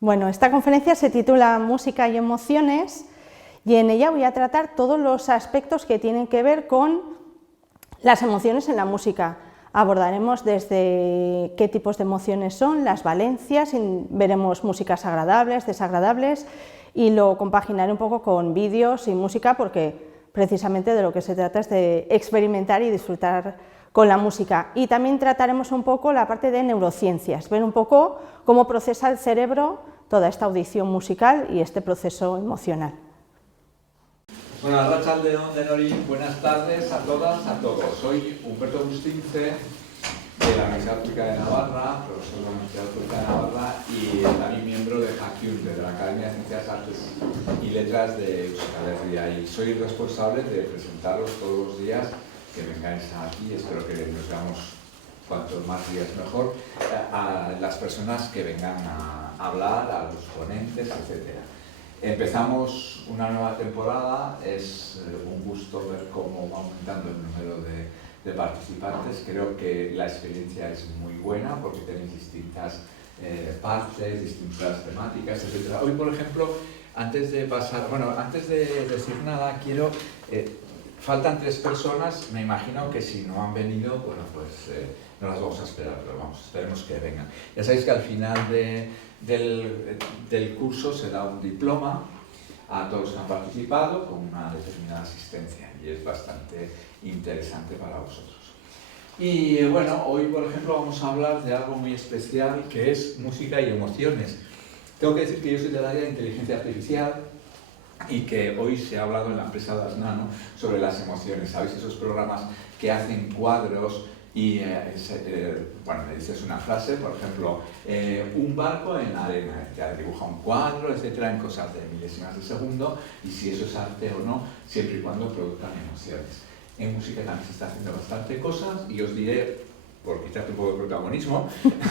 Bueno, esta conferencia se titula Música y emociones y en ella voy a tratar todos los aspectos que tienen que ver con las emociones en la música. Abordaremos desde qué tipos de emociones son, las valencias, y veremos músicas agradables, desagradables y lo compaginaré un poco con vídeos y música porque precisamente de lo que se trata es de experimentar y disfrutar con la música. Y también trataremos un poco la parte de neurociencias, ver un poco cómo procesa el cerebro toda esta audición musical y este proceso emocional. Bueno, arratsaldeon denori, buenas tardes a todas, a todos. Soy Humberto Bustince, de la Universidad Pública de Navarra, profesor de la Universidad Pública de Navarra y también miembro de Jackiunte, de la Academia de Ciencias, Artes y Letras de Euskal Herria. Y soy responsable de presentaros todos los días que vengáis aquí, espero que nos veamos cuantos más días mejor, a las personas que vengan a hablar, a los ponentes, etc. Empezamos una nueva temporada, es un gusto ver cómo va aumentando el número de participantes. Creo que la experiencia es muy buena porque tenéis distintas partes, distintas temáticas, etc. Hoy, por ejemplo, antes de decir nada, quiero... faltan 3 personas, me imagino que si no han venido, bueno, pues no las vamos a esperar, pero vamos, esperemos que vengan. Ya sabéis que al final del curso se da un diploma a todos los que han participado con una determinada asistencia y es bastante interesante para vosotros. Y bueno, hoy por ejemplo vamos a hablar de algo muy especial que es música y emociones. Tengo que decir que yo soy del área de inteligencia artificial y que hoy se ha hablado en la empresa Das Nano sobre las emociones. ¿Sabéis esos programas que hacen cuadros y bueno, le dices una frase, por ejemplo, un barco en la arena, te dibuja un cuadro, etcétera, en cosas de milésimas de segundo, y si eso es arte o no, siempre y cuando produzcan emociones. En música también se está haciendo bastante cosas y os diré, por quitarte un poco de protagonismo,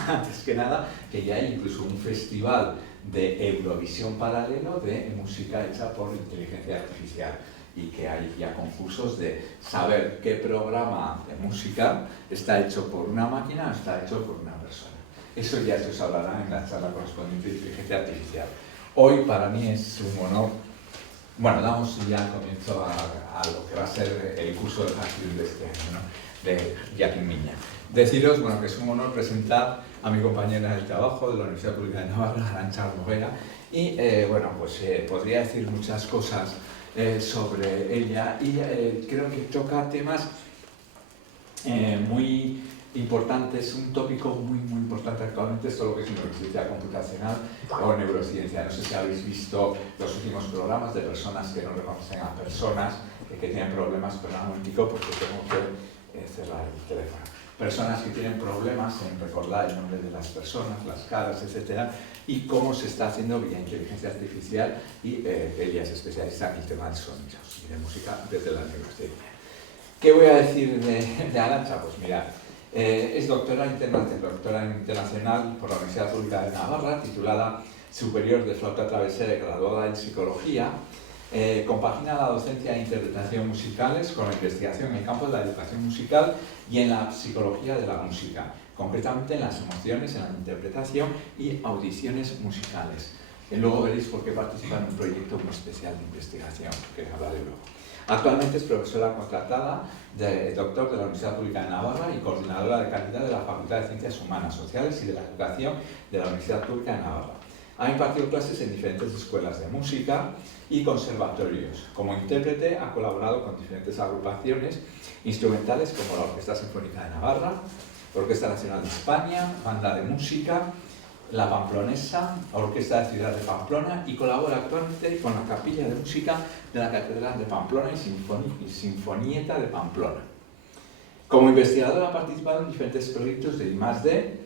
antes que nada, que ya hay incluso un festival de Eurovisión paralelo de música hecha por inteligencia artificial y que hay ya concursos de saber qué programa de música está hecho por una máquina o está hecho por una persona. Eso ya se os hablará en la charla correspondiente de inteligencia artificial. Hoy para mí es un honor. Bueno, damos ya comienzo a lo que va a ser el curso de Jackiunte de este año, ¿no? De Joaquín Miña. Deciros, bueno, que es un honor presentar a mi compañera de trabajo de la Universidad Pública de Navarra, Arantxa Noguera, y bueno, pues podría decir muchas cosas sobre ella y creo que toca temas muy importantes, un tópico muy importante actualmente es todo lo que es neurociencia computacional o neurociencia. No sé si habéis visto los últimos programas de personas que no reconocen a personas que tienen problemas, pero un momentico porque tengo que cerrar el teléfono. Personas que tienen problemas en recordar el nombre de las personas, las caras, etc. Y cómo se está haciendo vía inteligencia artificial y ella es especialista en el tema de sonidos y de música desde la neurociencia. ¿Qué voy a decir de Arantxa? Pues mirad, es doctora internacional por la Universidad Pública de Navarra, titulada Superior de Flauta Travesera y graduada en Psicología. Compagina la docencia e interpretación musicales con la investigación en el campo de la educación musical y en la psicología de la música, concretamente en las emociones, en la interpretación y audiciones musicales. Luego veréis por qué participa en un proyecto muy especial de investigación, que hablaré luego. Actualmente es profesora contratada de doctor de la Universidad Pública de Navarra y coordinadora de calidad de la Facultad de Ciencias Humanas, Sociales y de la Educación de la Universidad Pública de Navarra. Ha impartido clases en diferentes escuelas de música y conservatorios. Como intérprete ha colaborado con diferentes agrupaciones instrumentales como la Orquesta Sinfónica de Navarra, la Orquesta Nacional de España, Banda de Música, la Pamplonesa, Orquesta de Ciudad de Pamplona y colabora actualmente con la Capilla de Música de la Catedral de Pamplona y Sinfonieta de Pamplona. Como investigadora ha participado en diferentes proyectos de I+D,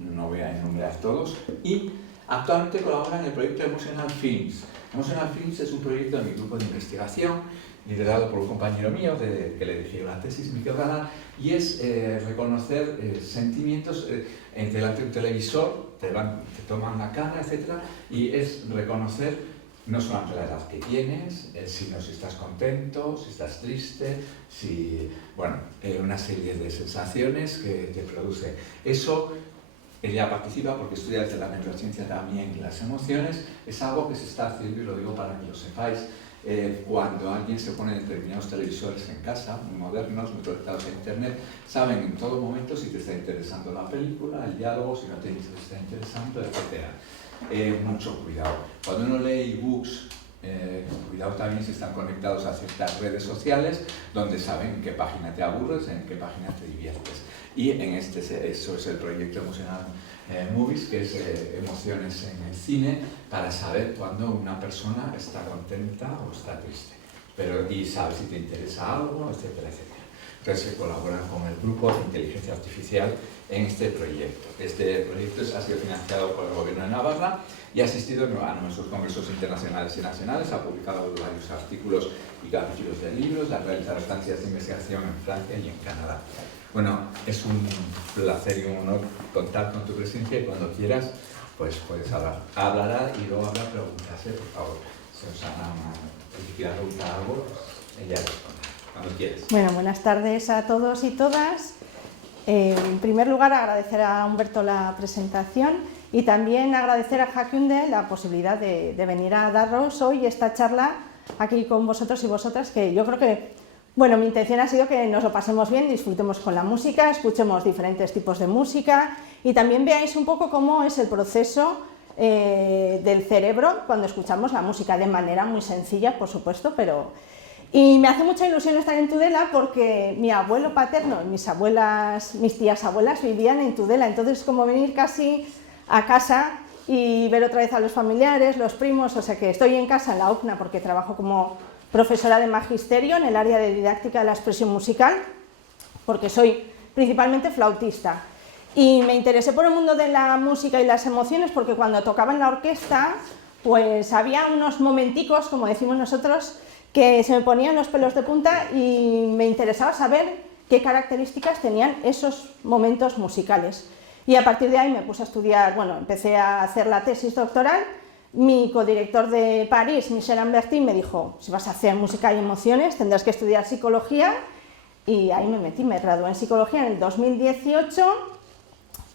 no voy a enumerar todos, y actualmente colabora en el proyecto Emotional Films. Emotional Films es un proyecto de mi grupo de investigación, liderado por un compañero mío que le dirigió la tesis, Miquel Galán, y es reconocer sentimientos delante de un televisor, te toman la cara, etc. Y es reconocer no solamente la edad que tienes, sino si estás contento, si estás triste, una serie de sensaciones que te produce. Eso ella participa porque estudia desde la neurociencia también las emociones. Es algo que se está haciendo, y lo digo para que lo sepáis, cuando alguien se pone determinados televisores en casa, muy modernos, muy conectados a internet, saben en todo momento si te está interesando la película, el diálogo, si no te está interesando, etc. Mucho cuidado. Cuando uno lee ebooks, cuidado también si están conectados a ciertas redes sociales donde saben en qué página te aburres, en qué página te diviertes. Y en eso es el proyecto Emotional Movies, que es emociones en el cine, para saber cuándo una persona está contenta o está triste. Y sabe si te interesa algo, etcétera, etcétera. Entonces se colabora con el grupo de inteligencia artificial en este proyecto. Este proyecto ha sido financiado por el Gobierno de Navarra y ha asistido a nuestros congresos internacionales y nacionales, ha publicado varios artículos y capítulos de libros, ha realizado estancias de investigación en Francia y en Canadá. Bueno, es un placer y un honor contar con tu presencia, y cuando quieras, pues puedes hablar. Hablará y luego habrá preguntas, por favor. Susana, si quieres preguntar algo, ella responde. Cuando quieras. Bueno, buenas tardes a todos y todas. En primer lugar, agradecer a Humberto la presentación y también agradecer a Jakiunde la posibilidad de venir a daros hoy esta charla aquí con vosotros y vosotras, que yo creo que, bueno, mi intención ha sido que nos lo pasemos bien, disfrutemos con la música, escuchemos diferentes tipos de música y también veáis un poco cómo es el proceso del cerebro cuando escuchamos la música, de manera muy sencilla, por supuesto, pero... Y me hace mucha ilusión estar en Tudela porque mi abuelo paterno y mis tías abuelas vivían en Tudela, entonces es como venir casi a casa y ver otra vez a los familiares, los primos, o sea que estoy en casa en la UCNA porque trabajo como profesora de magisterio en el área de didáctica de la expresión musical, porque soy principalmente flautista. Y me interesé por el mundo de la música y las emociones porque cuando tocaba en la orquesta, pues había unos momenticos, como decimos nosotros, que se me ponían los pelos de punta y me interesaba saber qué características tenían esos momentos musicales. Y a partir de ahí me puse a estudiar, bueno, empecé a hacer la tesis doctoral. Mi codirector de París, Michel Ambertin, me dijo, si vas a hacer música y emociones tendrás que estudiar psicología, y ahí me metí, me gradué en psicología en el 2018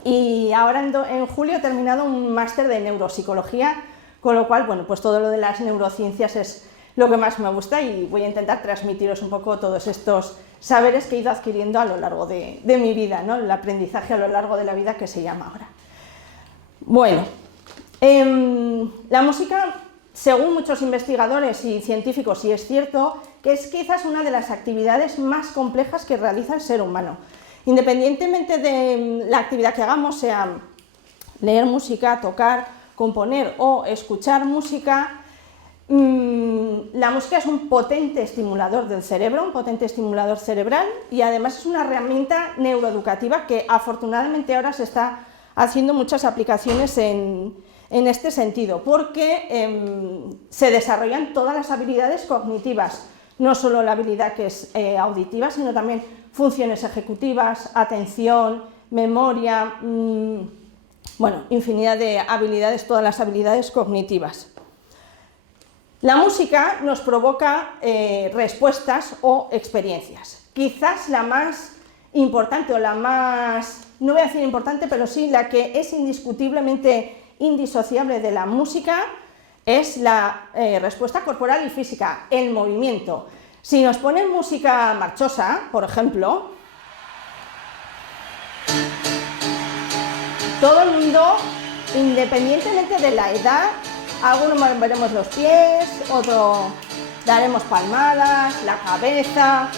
y ahora en julio he terminado un máster de neuropsicología, con lo cual, bueno, pues todo lo de las neurociencias es lo que más me gusta y voy a intentar transmitiros un poco todos estos saberes que he ido adquiriendo a lo largo de mi vida, ¿no? El aprendizaje a lo largo de la vida que se llama ahora. Bueno, la música, según muchos investigadores y científicos, y es cierto, que es quizás una de las actividades más complejas que realiza el ser humano. Independientemente de la actividad que hagamos, sea leer música, tocar, componer o escuchar música, la música es un potente estimulador del cerebro, un potente estimulador cerebral, y además es una herramienta neuroeducativa que afortunadamente ahora se está haciendo muchas aplicaciones en este sentido, porque se desarrollan todas las habilidades cognitivas, no solo la habilidad que es auditiva, sino también funciones ejecutivas, atención, memoria, bueno, infinidad de habilidades, todas las habilidades cognitivas. La música nos provoca respuestas o experiencias. Quizás la más importante o la más, no voy a decir importante, pero sí la que es indiscutiblemente indisociable de la música es la respuesta corporal y física, el movimiento. Si nos ponen música marchosa, por ejemplo, todo el mundo, independientemente de la edad, algunos moveremos los pies, otros daremos palmadas, la cabeza.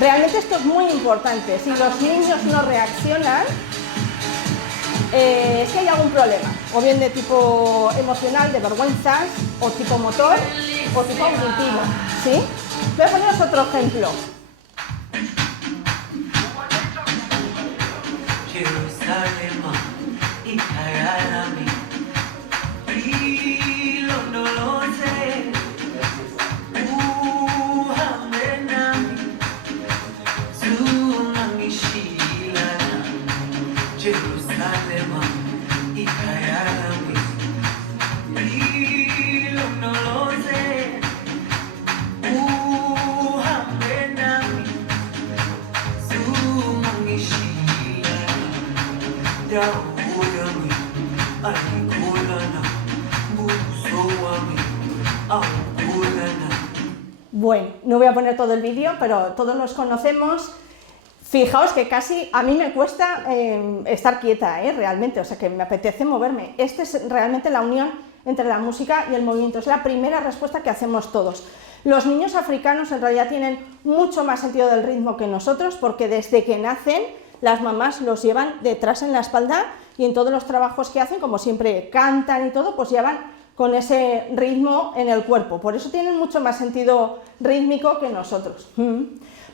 Realmente esto es muy importante. Si los niños no reaccionan, es que hay algún problema, o bien de tipo emocional, de vergüenzas, o tipo motor, o tipo auditivo, ¿sí? Voy a poneros otro ejemplo. Bueno, no voy a poner todo el vídeo, pero todos los conocemos. Fijaos que casi a mí me cuesta estar quieta, realmente, o sea que me apetece moverme. Esta es realmente la unión entre la música y el movimiento, es la primera respuesta que hacemos todos. Los niños africanos en realidad tienen mucho más sentido del ritmo que nosotros, porque desde que nacen las mamás los llevan detrás en la espalda y en todos los trabajos que hacen, como siempre cantan y todo, pues llevan con ese ritmo en el cuerpo. Por eso tienen mucho más sentido rítmico que nosotros.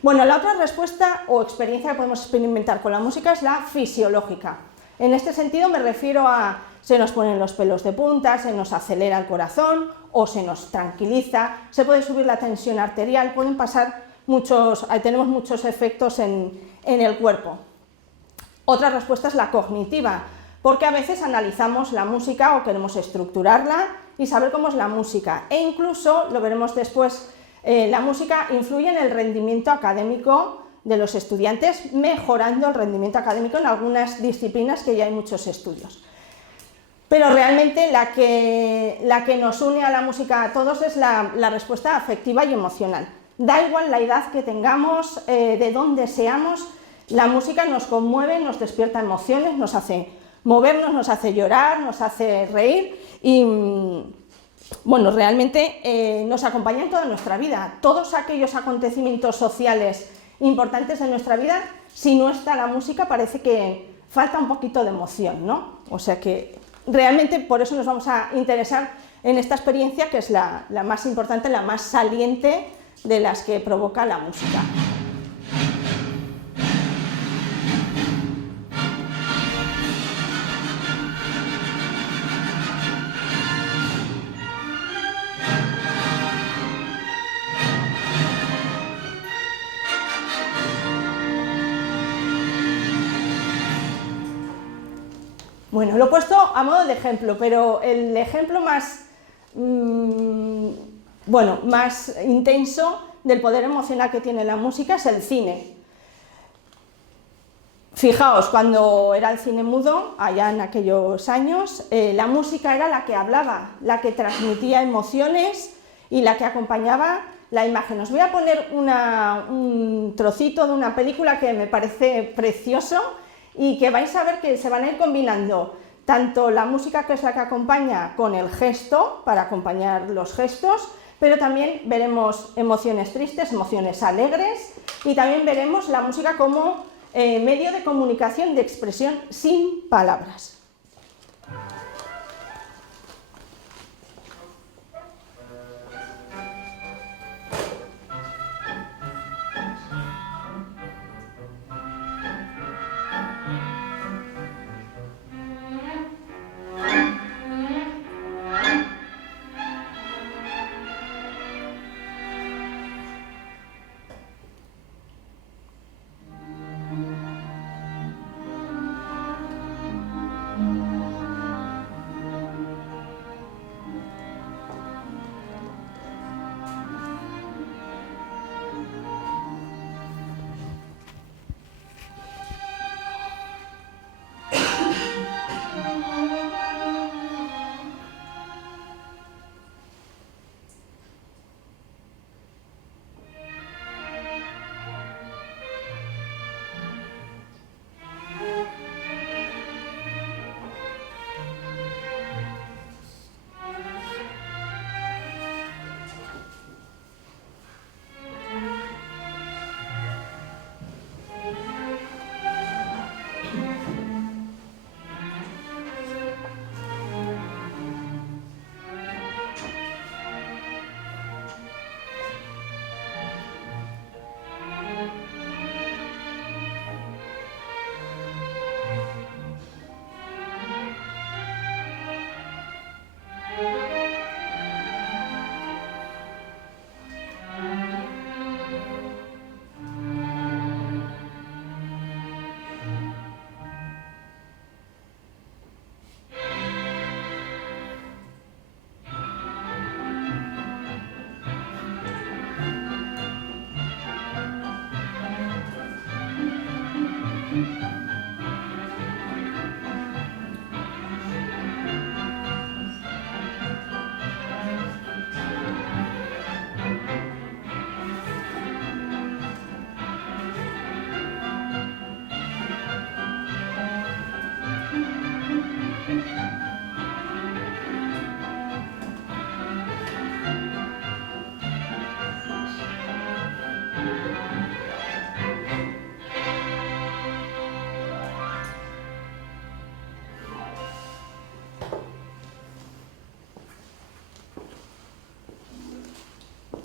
Bueno, la otra respuesta o experiencia que podemos experimentar con la música es la fisiológica. En este sentido me refiero a se nos ponen los pelos de punta, se nos acelera el corazón o se nos tranquiliza, se puede subir la tensión arterial, pueden pasar tenemos muchos efectos en el cuerpo. Otra respuesta es la cognitiva, porque a veces analizamos la música o queremos estructurarla y saber cómo es la música, e incluso, lo veremos después, la música influye en el rendimiento académico de los estudiantes, mejorando el rendimiento académico en algunas disciplinas que ya hay muchos estudios. Pero realmente la que nos une a la música a todos es la respuesta afectiva y emocional. Da igual la edad que tengamos, de dónde seamos, la música nos conmueve, nos despierta emociones, nos hace movernos, nos hace llorar, nos hace reír y bueno, realmente nos acompaña en toda nuestra vida. Todos aquellos acontecimientos sociales importantes de nuestra vida, si no está la música parece que falta un poquito de emoción, ¿no? O sea que realmente por eso nos vamos a interesar en esta experiencia que es la más importante, la más saliente de las que provoca la música. Bueno, lo he puesto a modo de ejemplo, pero el ejemplo más, más intenso del poder emocional que tiene la música es el cine. Fijaos, cuando era el cine mudo, allá en aquellos años, la música era la que hablaba, la que transmitía emociones y la que acompañaba la imagen. Os voy a poner un trocito de una película que me parece precioso y que vais a ver que se van a ir combinando tanto la música, que es la que acompaña, con el gesto, para acompañar los gestos, pero también veremos emociones tristes, emociones alegres, y también veremos la música como medio de comunicación, de expresión sin palabras.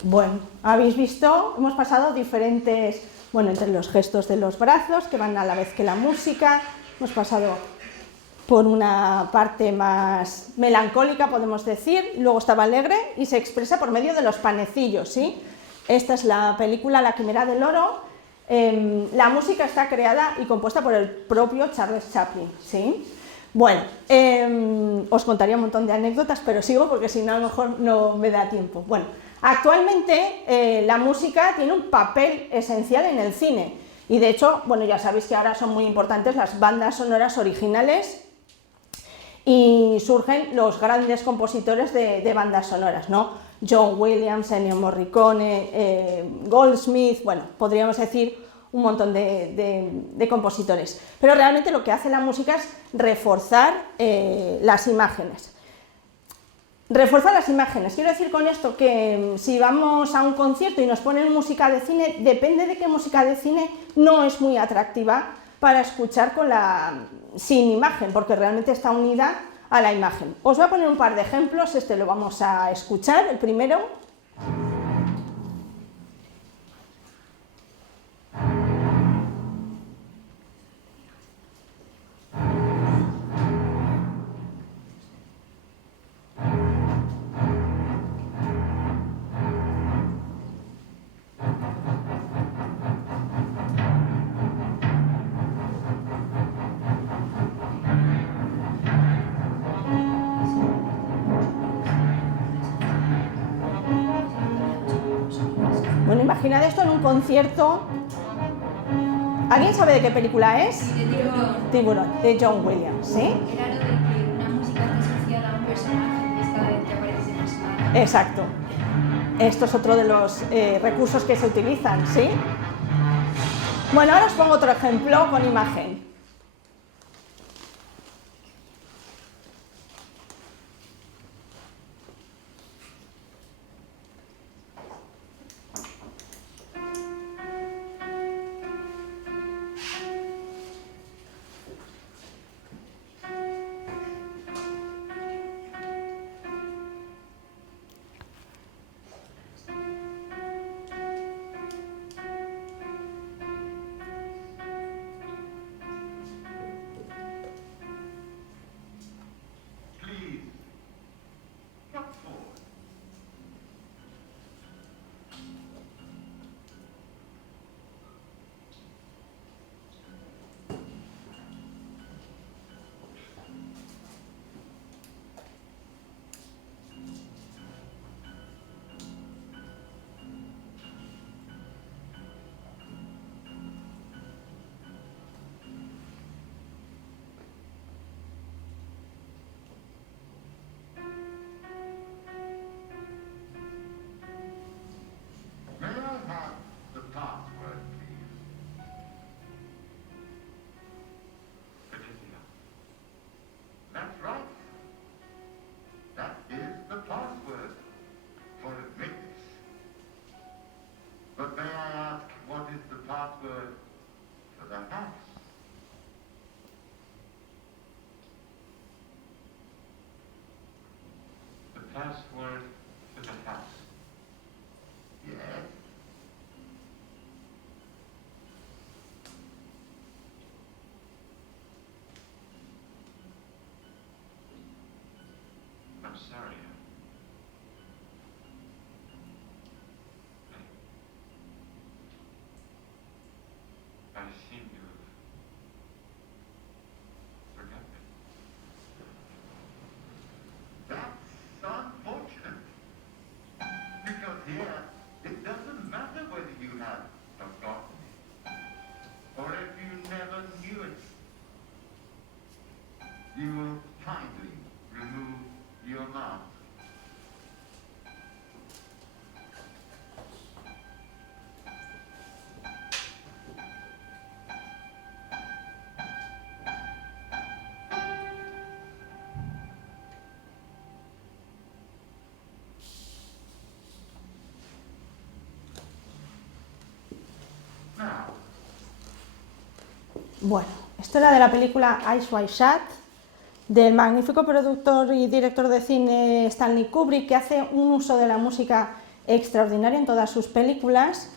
Bueno, habéis visto, hemos pasado diferentes, bueno, entre los gestos de los brazos, que van a la vez que la música, hemos pasado por una parte más melancólica, podemos decir, luego estaba alegre y se expresa por medio de los panecillos, ¿sí? Esta es la película La Quimera del Oro. La música está creada y compuesta por el propio Charles Chaplin, ¿sí? Bueno, os contaría un montón de anécdotas, pero sigo porque si no a lo mejor no me da tiempo. Bueno, actualmente la música tiene un papel esencial en el cine y de hecho, bueno, ya sabéis que ahora son muy importantes las bandas sonoras originales y surgen los grandes compositores de bandas sonoras, ¿no? John Williams, Ennio Morricone, Goldsmith, bueno, podríamos decir un montón de compositores. Pero realmente lo que hace la música es reforzar las imágenes. Refuerza las imágenes. Quiero decir con esto que si vamos a un concierto y nos ponen música de cine, depende de qué música de cine, no es muy atractiva para escuchar sin imagen, porque realmente está unida a la imagen. Os voy a poner un par de ejemplos, este lo vamos a escuchar, el primero. Bueno, imaginad esto en un concierto. ¿Alguien sabe de qué película es? Sí, de Tiburón. Tiburón, de John Williams, ¿sí? Era lo de que una música que asociada a un personaje es cada vez que aparece ese personaje. Exacto. Esto es otro de los recursos que se utilizan, ¿sí? Bueno, ahora os pongo otro ejemplo con imagen. Password to the house. Yes. I'm sorry. I seem to have forgotten. That's unfortunate. Because here, it doesn't matter whether you have forgotten it, or if you never knew it. You will kindly remove your mask. Bueno, esto era de la película Eyes Wide Shut, del magnífico productor y director de cine Stanley Kubrick, que hace un uso de la música extraordinario en todas sus películas.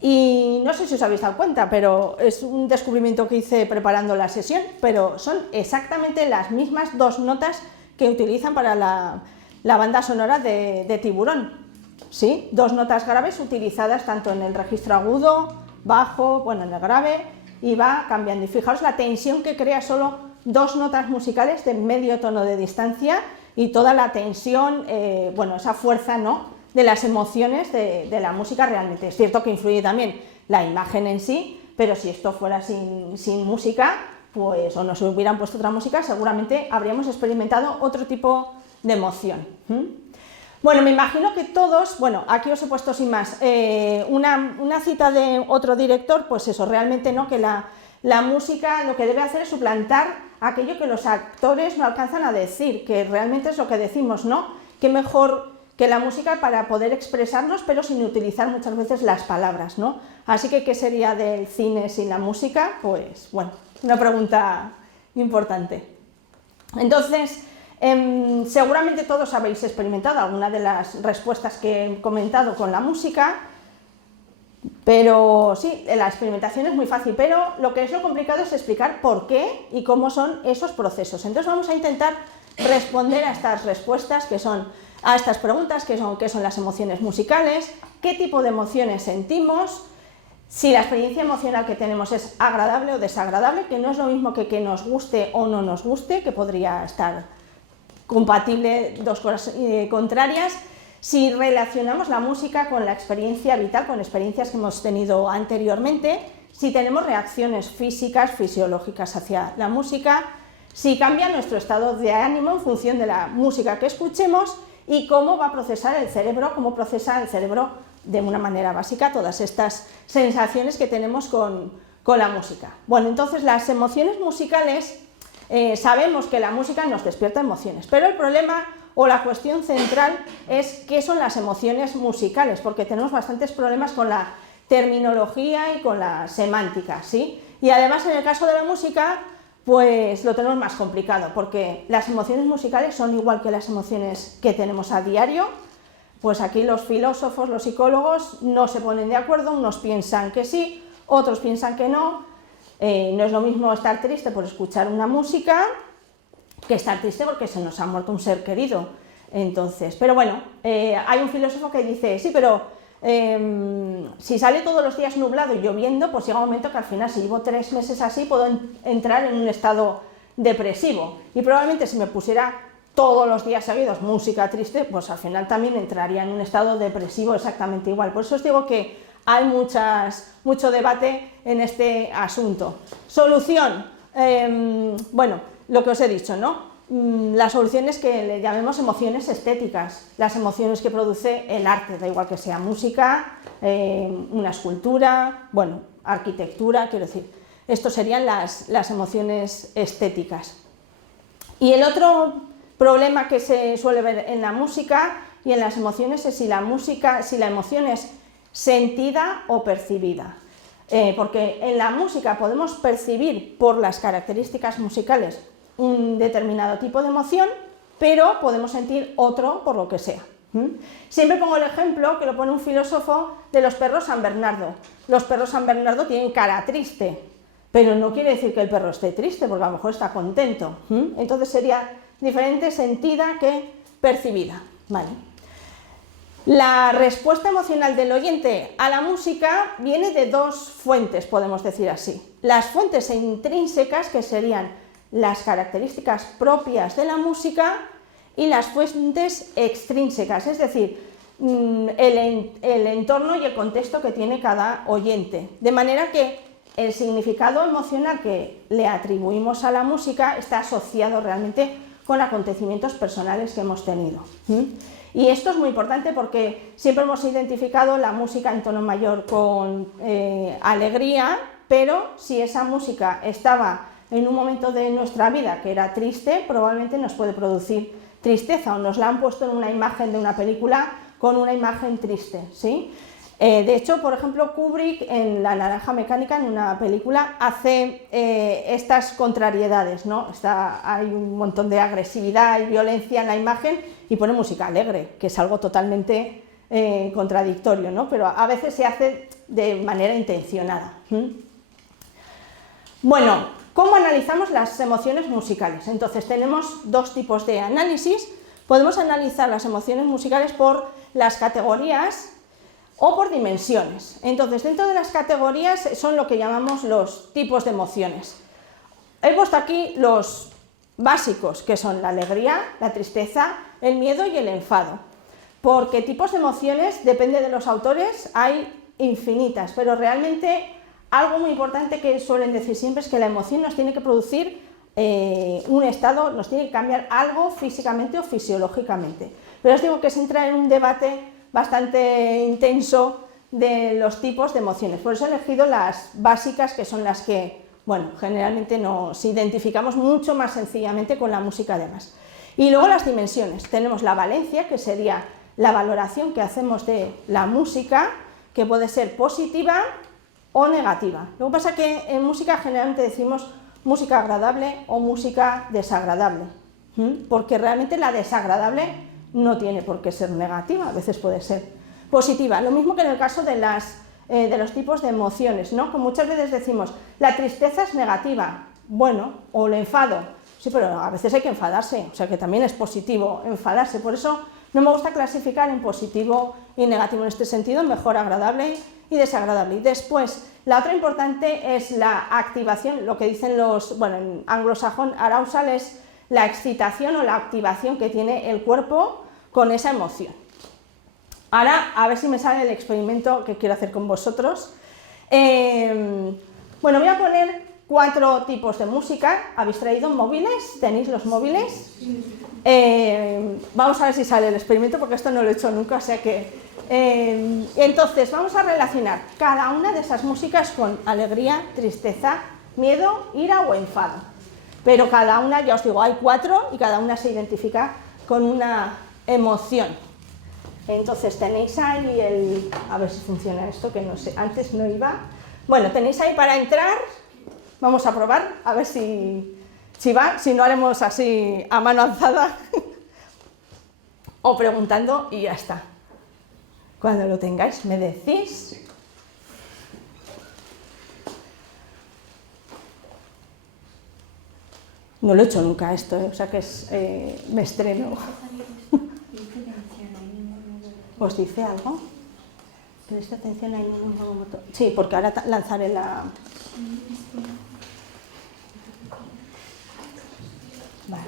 Y no sé si os habéis dado cuenta, pero es un descubrimiento que hice preparando la sesión, pero son exactamente las mismas 2 notas que utilizan para la banda sonora de Tiburón. ¿Sí? 2 notas graves utilizadas tanto en el registro agudo, bajo, bueno, en el grave, y va cambiando. Y fijaos la tensión que crea solo 2 notas musicales de medio tono de distancia y toda la tensión, bueno, esa fuerza, ¿no?, de las emociones de la música realmente. Es cierto que influye también la imagen en sí, pero si esto fuera sin música, pues, o no se hubieran puesto otra música, seguramente habríamos experimentado otro tipo de emoción. Bueno, me imagino que todos, bueno, aquí os he puesto sin más una cita de otro director, pues eso, realmente no, que la música lo que debe hacer es suplantar aquello que los actores no alcanzan a decir, que realmente es lo que decimos, ¿no? Qué mejor que la música para poder expresarnos, pero sin utilizar muchas veces las palabras, ¿no? Así que, ¿qué sería del cine sin la música? Pues, bueno, una pregunta importante. Entonces, seguramente todos habéis experimentado alguna de las respuestas que he comentado con la música, pero sí, la experimentación es muy fácil, pero lo que es lo complicado es explicar por qué y cómo son esos procesos. Entonces vamos a intentar responder a estas respuestas, a estas preguntas, qué son las emociones musicales, qué tipo de emociones sentimos, si la experiencia emocional que tenemos es agradable o desagradable, que no es lo mismo que nos guste o no nos guste, que podría estar compatible, 2 cosas contrarias, si relacionamos la música con la experiencia vital, con experiencias que hemos tenido anteriormente, si tenemos reacciones físicas, fisiológicas hacia la música, si cambia nuestro estado de ánimo en función de la música que escuchemos y cómo va a procesar el cerebro, cómo procesa el cerebro de una manera básica todas estas sensaciones que tenemos con la música. Bueno, entonces las emociones musicales, sabemos que la música nos despierta emociones, pero el problema o la cuestión central es qué son las emociones musicales, porque tenemos bastantes problemas con la terminología y con la semántica, ¿sí? Y además en el caso de la música, pues lo tenemos más complicado, porque las emociones musicales son igual que las emociones que tenemos a diario. Pues aquí los filósofos, los psicólogos no se ponen de acuerdo, unos piensan que sí, otros piensan que no. No es lo mismo estar triste por escuchar una música que estar triste porque se nos ha muerto un ser querido. Entonces, pero bueno, hay un filósofo que dice, sí, pero si sale todos los días nublado y lloviendo, pues llega un momento que al final, si llevo 3 meses así, puedo entrar en un estado depresivo. Y probablemente si me pusiera todos los días seguidos música triste, pues al final también entraría en un estado depresivo exactamente igual. Por eso os digo que hay mucho debate en este asunto. Solución, bueno, lo que os he dicho, ¿no? La solución es que le llamemos emociones estéticas, las emociones que produce el arte, da igual que sea música, una escultura, bueno, arquitectura, quiero decir, estos serían las emociones estéticas. Y el otro problema que se suele ver en la música y en las emociones es si la emoción es sentida o percibida. Porque en la música podemos percibir por las características musicales un determinado tipo de emoción, pero podemos sentir otro por lo que sea. Siempre pongo el ejemplo, que lo pone un filósofo, de los perros San Bernardo. Los perros San Bernardo tienen cara triste, pero no quiere decir que el perro esté triste, porque a lo mejor está contento. Entonces sería diferente sentida que percibida. Vale. La respuesta emocional del oyente a la música viene de 2 fuentes, podemos decir así. Las fuentes intrínsecas, que serían las características propias de la música, y las fuentes extrínsecas, es decir, el entorno y el contexto que tiene cada oyente. De manera que el significado emocional que le atribuimos a la música está asociado realmente con acontecimientos personales que hemos tenido. Y esto es muy importante porque siempre hemos identificado la música en tono mayor con alegría, pero si esa música estaba en un momento de nuestra vida que era triste, probablemente nos puede producir tristeza, o nos la han puesto en una imagen de una película con una imagen triste, ¿sí? De hecho, por ejemplo, Kubrick en La Naranja Mecánica, en una película, hace estas contrariedades, ¿no? Hay un montón de agresividad y violencia en la imagen y pone música alegre, que es algo totalmente contradictorio, ¿no? Pero a veces se hace de manera intencionada. Bueno, ¿cómo analizamos las emociones musicales? Entonces tenemos dos tipos de análisis. Podemos analizar las emociones musicales por las categorías o por dimensiones. Entonces, dentro de las categorías son lo que llamamos los tipos de emociones. He puesto aquí los básicos, que son la alegría, la tristeza, el miedo y el enfado. Porque tipos de emociones, depende de los autores, hay infinitas, pero realmente algo muy importante que suelen decir siempre es que la emoción nos tiene que producir un estado, nos tiene que cambiar algo físicamente o fisiológicamente. Pero os digo que es entrar en un debate bastante intenso de los tipos de emociones. Por eso he elegido las básicas, que son las que, bueno, generalmente nos identificamos mucho más sencillamente con la música además. Y luego las dimensiones. Tenemos la valencia, que sería la valoración que hacemos de la música, que puede ser positiva o negativa. Lo que pasa es que en música generalmente decimos música agradable o música desagradable, porque realmente la desagradable no tiene por qué ser negativa, a veces puede ser positiva. Lo mismo que en el caso de los tipos de emociones, ¿no? Que muchas veces decimos, la tristeza es negativa, bueno, o el enfado, sí, pero a veces hay que enfadarse, o sea que también es positivo enfadarse, por eso no me gusta clasificar en positivo y negativo en este sentido, mejor agradable y desagradable. Y después, la otra importante es la activación, lo que dicen los, bueno, en anglosajón, arousal es la excitación o la activación que tiene el cuerpo con esa emoción. Ahora, a ver si me sale el experimento que quiero hacer con vosotros. Bueno, voy a poner 4 tipos de música. ¿Habéis traído móviles? ¿Tenéis los móviles? Vamos a ver si sale el experimento, porque esto no lo he hecho nunca, o sea que... entonces, vamos a relacionar cada una de esas músicas con alegría, tristeza, miedo, ira o enfado. Pero cada una, ya os digo, hay 4 y cada una se identifica con una emoción. Entonces tenéis ahí el... a ver si funciona esto, que no sé, antes no iba. Bueno, tenéis ahí para entrar, vamos a probar, a ver si va, si no haremos así a mano alzada o preguntando y ya está. Cuando lo tengáis me decís. No lo he hecho nunca esto, o sea que es, me estreno. ¿Os dice algo? Preste atención a ningún botón. Sí, porque ahora lanzaré la... Vale.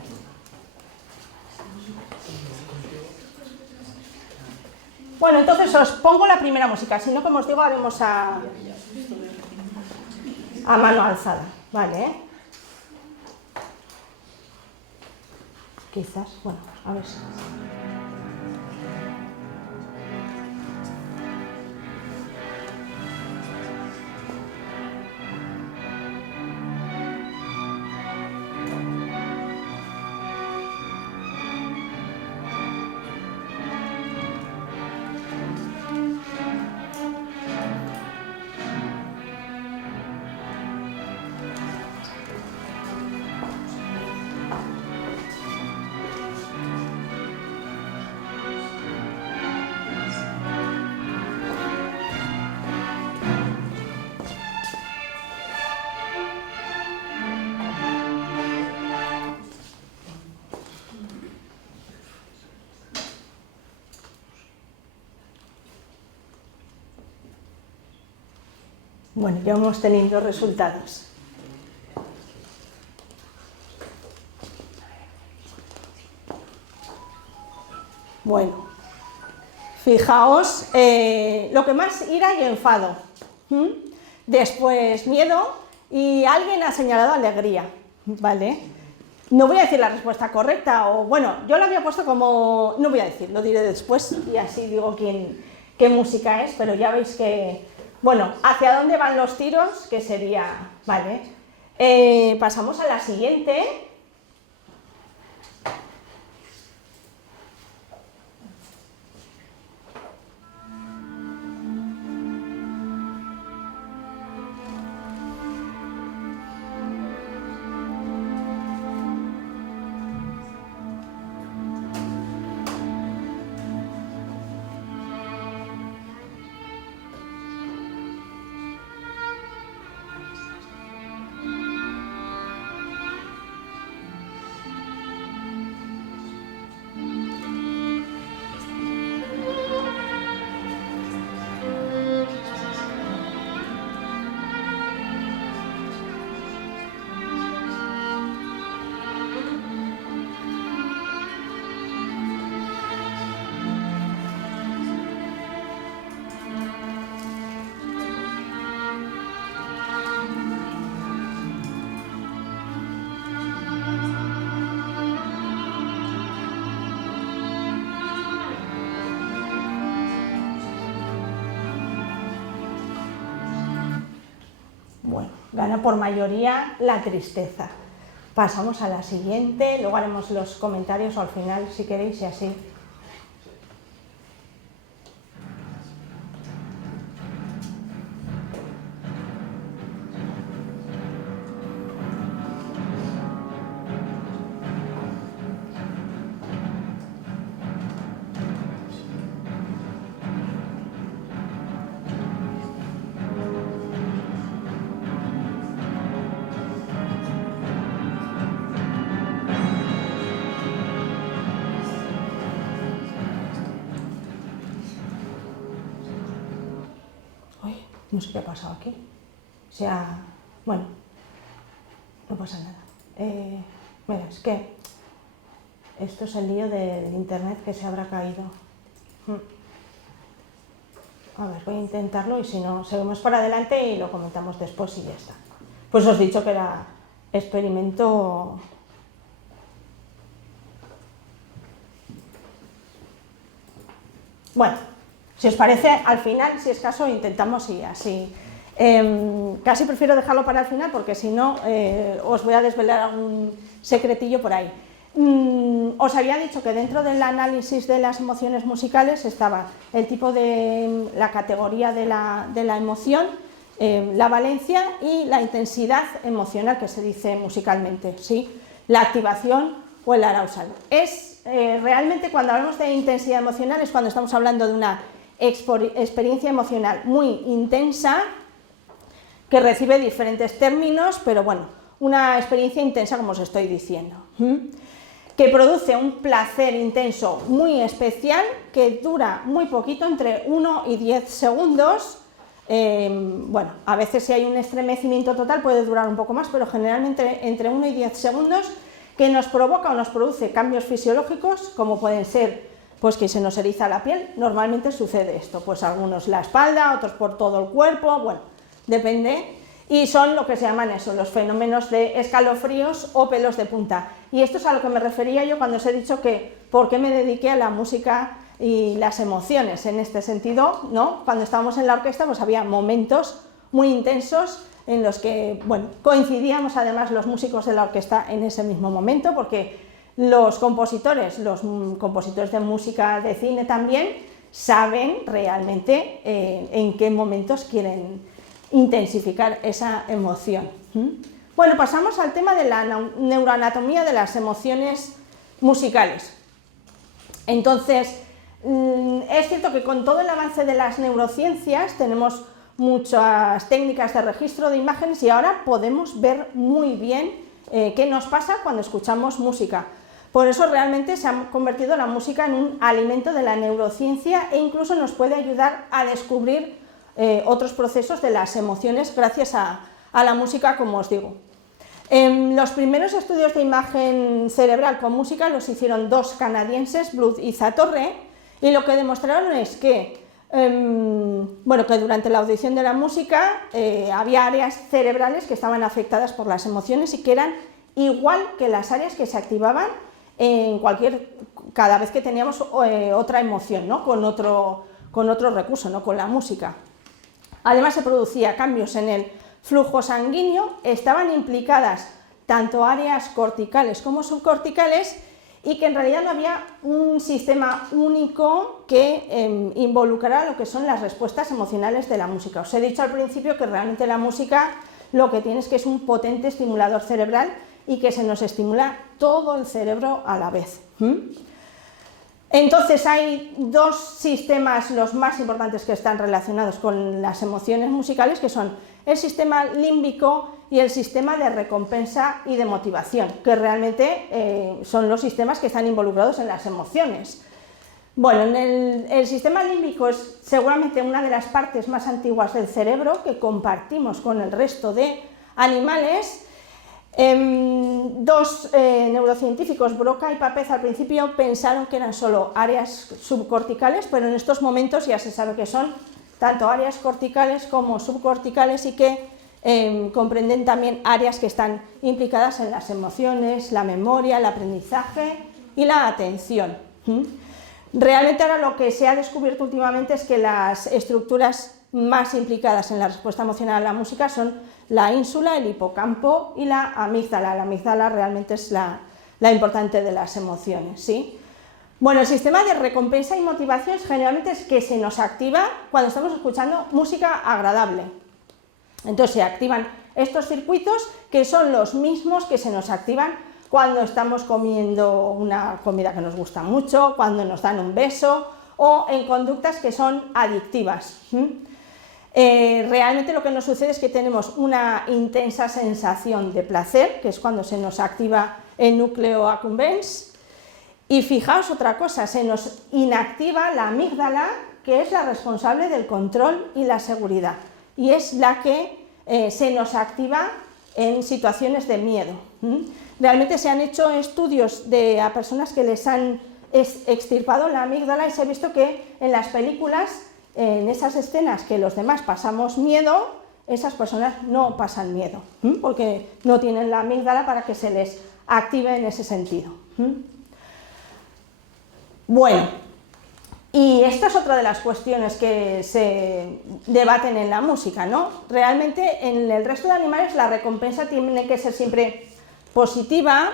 Bueno, entonces os pongo la primera música, si no, como os digo, haremos a mano alzada, ¿vale? Quizás, bueno, a ver si... Bueno, ya hemos tenido resultados. Bueno, fijaos, lo que más ira y enfado. Después miedo y alguien ha señalado alegría, ¿vale? No voy a decir la respuesta correcta, o bueno, yo la había puesto como... No voy a decir, lo diré después y así digo qué música es, pero ya veis que... Bueno, ¿hacia dónde van los tiros? Que sería... Vale. Pasamos a la siguiente. gana por mayoría la tristeza. Pasamos a la siguiente, luego haremos los comentarios al final si queréis y así. No sé qué ha pasado aquí. O sea, bueno, no pasa nada. Mira, es que esto es el lío del internet que se habrá caído. A ver, voy a intentarlo y si no, seguimos para adelante y lo comentamos después y ya está. Pues os he dicho que era experimento. Bueno, si os parece, al final, si es caso, intentamos y así. Casi prefiero dejarlo para el final porque si no, os voy a desvelar algún secretillo por ahí. Os había dicho que dentro del análisis de las emociones musicales estaba el tipo de la categoría de la emoción, la valencia y la intensidad emocional que se dice musicalmente, ¿sí? La activación o el arousal. Realmente cuando hablamos de intensidad emocional es cuando estamos hablando de una experiencia emocional muy intensa que recibe diferentes términos, pero bueno, una experiencia intensa como os estoy diciendo, que produce un placer intenso muy especial que dura muy poquito, entre 1 y 10 segundos. Bueno, a veces si hay un estremecimiento total puede durar un poco más, pero generalmente entre 1 y 10 segundos, que nos provoca o nos produce cambios fisiológicos, como pueden ser pues que se nos eriza la piel. Normalmente sucede esto, pues algunos la espalda, otros por todo el cuerpo, bueno, depende, y son lo que se llaman eso, los fenómenos de escalofríos o pelos de punta. Y esto es a lo que me refería yo cuando os he dicho que por qué me dediqué a la música y las emociones. En este sentido, ¿no? Cuando estábamos en la orquesta pues había momentos muy intensos en los que, bueno, coincidíamos además los músicos de la orquesta en ese mismo momento, porque los compositores de música de cine también saben realmente en qué momentos quieren intensificar esa emoción. Bueno, pasamos al tema de la neuroanatomía de las emociones musicales. Entonces, es cierto que con todo el avance de las neurociencias tenemos muchas técnicas de registro de imágenes y ahora podemos ver muy bien qué nos pasa cuando escuchamos música. Por eso realmente se ha convertido la música en un alimento de la neurociencia e incluso nos puede ayudar a descubrir otros procesos de las emociones gracias a la música, como os digo. Los primeros estudios de imagen cerebral con música los hicieron dos canadienses, Blood y Zatorre, y lo que demostraron es que, bueno, que durante la audición de la música había áreas cerebrales que estaban afectadas por las emociones y que eran igual que las áreas que se activaban cada vez que teníamos otra emoción, ¿no? con otro recurso, ¿no? Con la música. Además se producía cambios en el flujo sanguíneo, estaban implicadas tanto áreas corticales como subcorticales y que en realidad no había un sistema único que involucrara lo que son las respuestas emocionales de la música. Os he dicho al principio que realmente la música lo que tiene es que es un potente estimulador cerebral y que se nos estimula todo el cerebro a la vez. Entonces hay dos sistemas los más importantes que están relacionados con las emociones musicales, que son el sistema límbico y el sistema de recompensa y de motivación, que realmente son los sistemas que están involucrados en las emociones. Bueno, el sistema límbico es seguramente una de las partes más antiguas del cerebro que compartimos con el resto de animales. Dos neurocientíficos, Broca y Papez, al principio pensaron que eran solo áreas subcorticales, pero en estos momentos ya se sabe que son tanto áreas corticales como subcorticales y que comprenden también áreas que están implicadas en las emociones, la memoria, el aprendizaje y la atención. Realmente ahora lo que se ha descubierto últimamente es que las estructuras más implicadas en la respuesta emocional a la música son la ínsula, el hipocampo y la amígdala. La amígdala realmente es la importante de las emociones, ¿sí? Bueno, el sistema de recompensa y motivación generalmente es que se nos activa cuando estamos escuchando música agradable. Entonces se activan estos circuitos que son los mismos que se nos activan cuando estamos comiendo una comida que nos gusta mucho, cuando nos dan un beso o en conductas que son adictivas. Realmente lo que nos sucede es que tenemos una intensa sensación de placer, que es cuando se nos activa el núcleo accumbens, y fijaos otra cosa, se nos inactiva la amígdala, que es la responsable del control y la seguridad, y es la que se nos activa en situaciones de miedo. Realmente se han hecho estudios a personas que les han extirpado la amígdala y se ha visto que en las películas, en esas escenas que los demás pasamos miedo, esas personas no pasan miedo, porque no tienen la amígdala para que se les active en ese sentido. Bueno, y esta es otra de las cuestiones que se debaten en la música, ¿no? Realmente en el resto de animales la recompensa tiene que ser siempre positiva,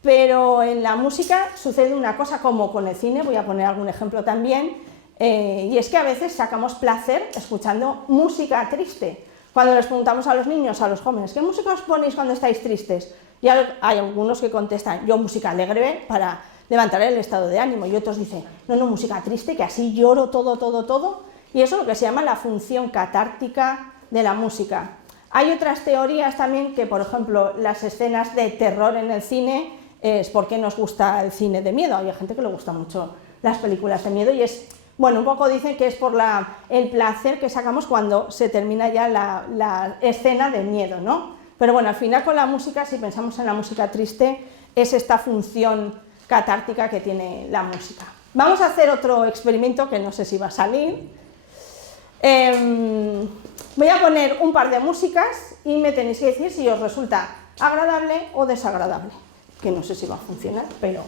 pero en la música sucede una cosa como con el cine, voy a poner algún ejemplo también, y es que a veces sacamos placer escuchando música triste. Cuando les preguntamos a los niños, a los jóvenes, ¿qué música os ponéis cuando estáis tristes? Y hay algunos que contestan, yo música alegre para levantar el estado de ánimo, y otros dicen, no, música triste, que así lloro todo, y eso es lo que se llama la función catártica de la música. Hay otras teorías también que, por ejemplo, las escenas de terror en el cine es porque nos gusta el cine de miedo. Hay gente que le gusta mucho las películas de miedo y es, bueno, un poco dicen que es por el placer que sacamos cuando se termina ya la escena de miedo, ¿no? Pero bueno, al final con la música, si pensamos en la música triste, es esta función catártica que tiene la música. Vamos a hacer otro experimento que no sé si va a salir. Voy a poner un par de músicas y me tenéis que decir si os resulta agradable o desagradable, que no sé si va a funcionar, pero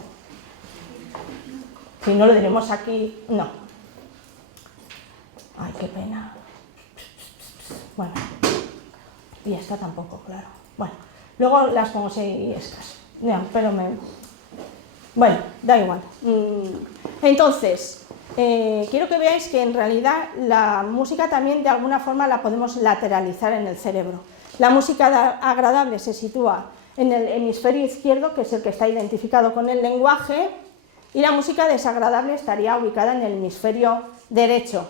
si no lo diremos aquí, no. Ay, qué pena. Bueno, y esta tampoco, claro. Bueno, luego las pongo si es caso. Ya, pero bueno, da igual. Entonces, quiero que veáis que en realidad la música también de alguna forma la podemos lateralizar en el cerebro. La música agradable se sitúa en el hemisferio izquierdo, que es el que está identificado con el lenguaje, y la música desagradable estaría ubicada en el hemisferio derecho.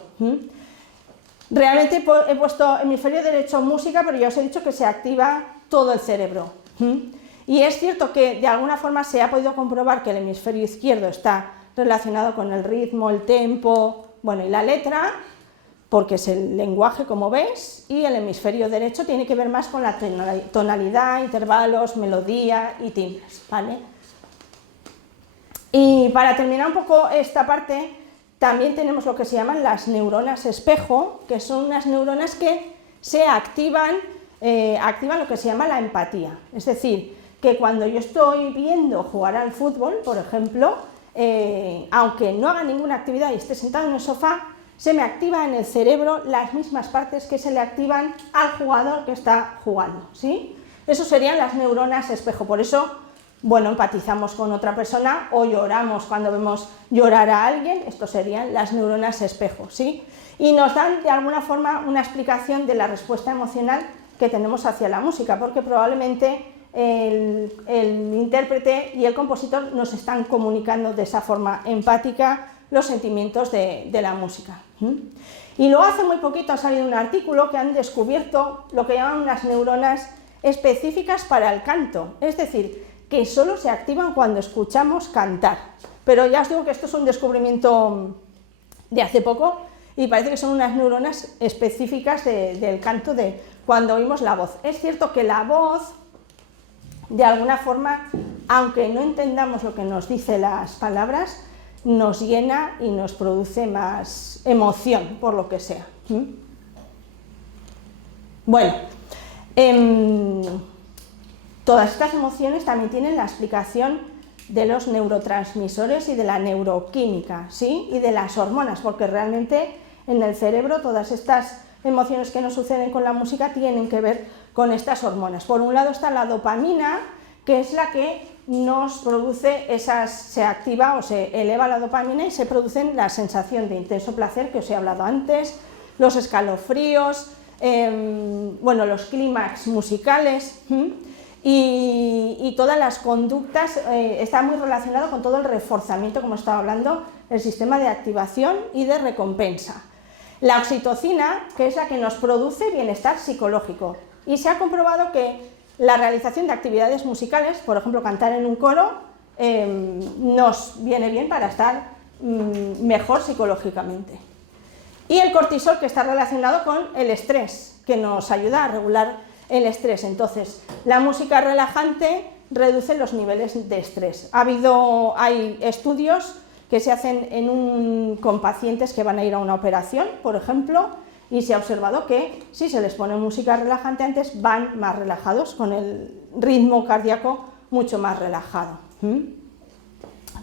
Realmente he puesto hemisferio derecho música, pero ya os he dicho que se activa todo el cerebro. Y es cierto que de alguna forma se ha podido comprobar que el hemisferio izquierdo está relacionado con el ritmo, el tempo, bueno, y la letra, porque es el lenguaje, como veis, y el hemisferio derecho tiene que ver más con la tonalidad, intervalos, melodía y timbres, ¿vale? Y para terminar un poco esta parte, también tenemos lo que se llaman las neuronas espejo, que son unas neuronas que se activan lo que se llama la empatía. Es decir, que cuando yo estoy viendo jugar al fútbol, por ejemplo, aunque no haga ninguna actividad y esté sentado en el sofá, se me activa en el cerebro las mismas partes que se le activan al jugador que está jugando, ¿sí? Eso serían las neuronas espejo. Por eso, bueno, empatizamos con otra persona o lloramos cuando vemos llorar a alguien. Esto serían las neuronas espejo, ¿sí? Y nos dan de alguna forma una explicación de la respuesta emocional que tenemos hacia la música, porque probablemente el intérprete y el compositor nos están comunicando de esa forma empática los sentimientos de la música. Y luego hace muy poquito ha salido un artículo que han descubierto lo que llaman unas neuronas específicas para el canto, es decir, que solo se activan cuando escuchamos cantar. Pero ya os digo que esto es un descubrimiento de hace poco y parece que son unas neuronas específicas del canto de cuando oímos la voz. Es cierto que la voz, de alguna forma, aunque no entendamos lo que nos dice las palabras, nos llena y nos produce más emoción, por lo que sea. Bueno, todas estas emociones también tienen la explicación de los neurotransmisores y de la neuroquímica, ¿sí? Y de las hormonas, porque realmente en el cerebro todas estas emociones que nos suceden con la música tienen que ver con estas hormonas. Por un lado está la dopamina, que es la que nos produce se activa o se eleva la dopamina y se producen la sensación de intenso placer que os he hablado antes, los escalofríos, bueno, los clímax musicales y todas las conductas, está muy relacionado con todo el reforzamiento, como estaba hablando, el sistema de activación y de recompensa. La oxitocina, que es la que nos produce bienestar psicológico, y se ha comprobado que la realización de actividades musicales, por ejemplo cantar en un coro, nos viene bien para estar mejor psicológicamente. Y el cortisol, que está relacionado con el estrés, que nos ayuda a regular el estrés. Entonces, la música relajante reduce los niveles de estrés. Hay estudios que se hacen con pacientes que van a ir a una operación, por ejemplo, y se ha observado que si se les pone música relajante antes, van más relajados, con el ritmo cardíaco mucho más relajado.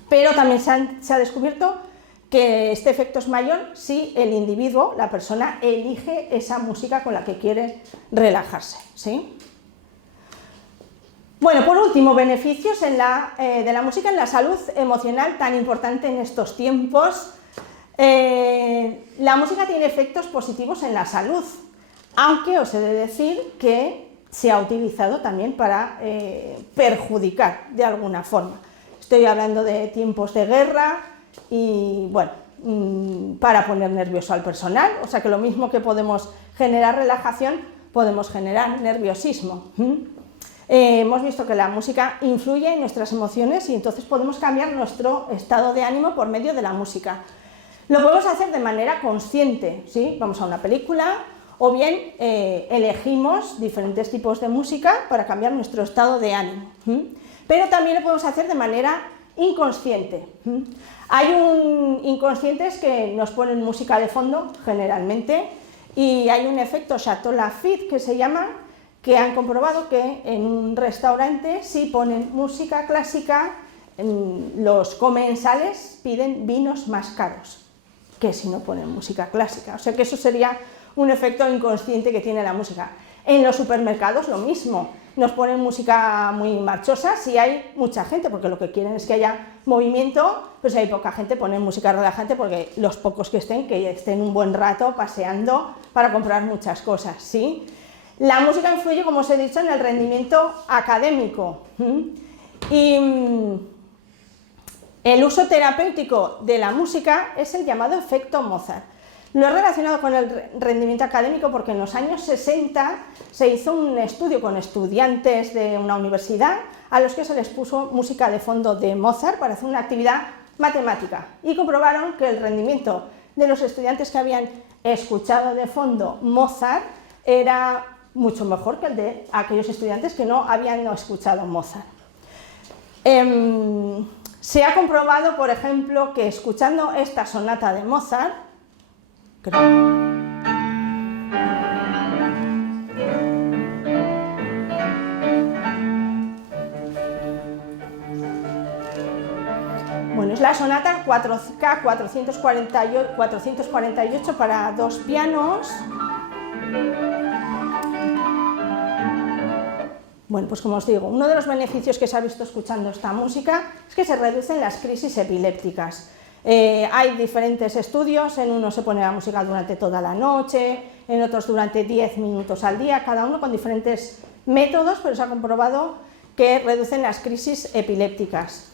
Pero también se ha descubierto que este efecto es mayor si el individuo, la persona, elige esa música con la que quiere relajarse, ¿sí? Bueno, por último, beneficios de la música en la salud emocional, tan importante en estos tiempos. La música tiene efectos positivos en la salud, aunque os he de decir que se ha utilizado también para perjudicar de alguna forma. Estoy hablando de tiempos de guerra y, bueno, para poner nervioso al personal, o sea que lo mismo que podemos generar relajación, podemos generar nerviosismo. Hemos visto que la música influye en nuestras emociones y entonces podemos cambiar nuestro estado de ánimo por medio de la música. Lo podemos hacer de manera consciente, ¿sí? Vamos a una película o bien elegimos diferentes tipos de música para cambiar nuestro estado de ánimo. Pero también lo podemos hacer de manera inconsciente. Hay inconscientes que nos ponen música de fondo, generalmente, y hay un efecto Chateau-Lafite que se llama, que han comprobado que en un restaurante, si ponen música clásica, los comensales piden vinos más caros que si no ponen música clásica. O sea que eso sería un efecto inconsciente que tiene la música. En los supermercados lo mismo, nos ponen música muy marchosa si hay mucha gente, porque lo que quieren es que haya movimiento, pues si hay poca gente ponen música relajante porque los pocos que estén un buen rato paseando para comprar muchas cosas, ¿sí? La música influye, como os he dicho, en el rendimiento académico. Y el uso terapéutico de la música es el llamado efecto Mozart. Lo he relacionado con el rendimiento académico porque en los años 60 se hizo un estudio con estudiantes de una universidad a los que se les puso música de fondo de Mozart para hacer una actividad matemática y comprobaron que el rendimiento de los estudiantes que habían escuchado de fondo Mozart era mucho mejor que el de aquellos estudiantes que no habían escuchado Mozart. Se ha comprobado, por ejemplo, que escuchando esta sonata de Mozart, bueno, es la sonata K448 para dos pianos. Bueno, pues como os digo, uno de los beneficios que se ha visto escuchando esta música es que se reducen las crisis epilépticas. Hay diferentes estudios, en uno se pone la música durante toda la noche, en otros durante 10 minutos al día, cada uno con diferentes métodos, pero se ha comprobado que reducen las crisis epilépticas.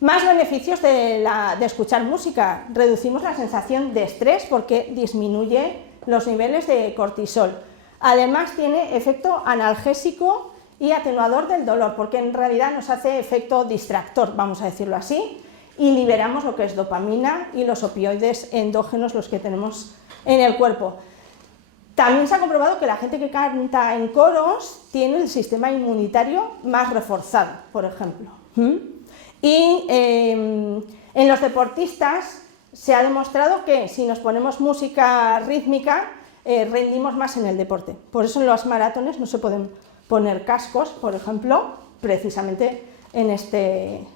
Más beneficios de escuchar música: reducimos la sensación de estrés porque disminuye los niveles de cortisol. Además tiene efecto analgésico y atenuador del dolor, porque en realidad nos hace efecto distractor, vamos a decirlo así, y liberamos lo que es dopamina y los opioides endógenos, los que tenemos en el cuerpo. También se ha comprobado que la gente que canta en coros tiene el sistema inmunitario más reforzado, por ejemplo. Y en los deportistas se ha demostrado que si nos ponemos música rítmica, rendimos más en el deporte. Por eso en los maratones no se pueden poner cascos, por ejemplo, precisamente en este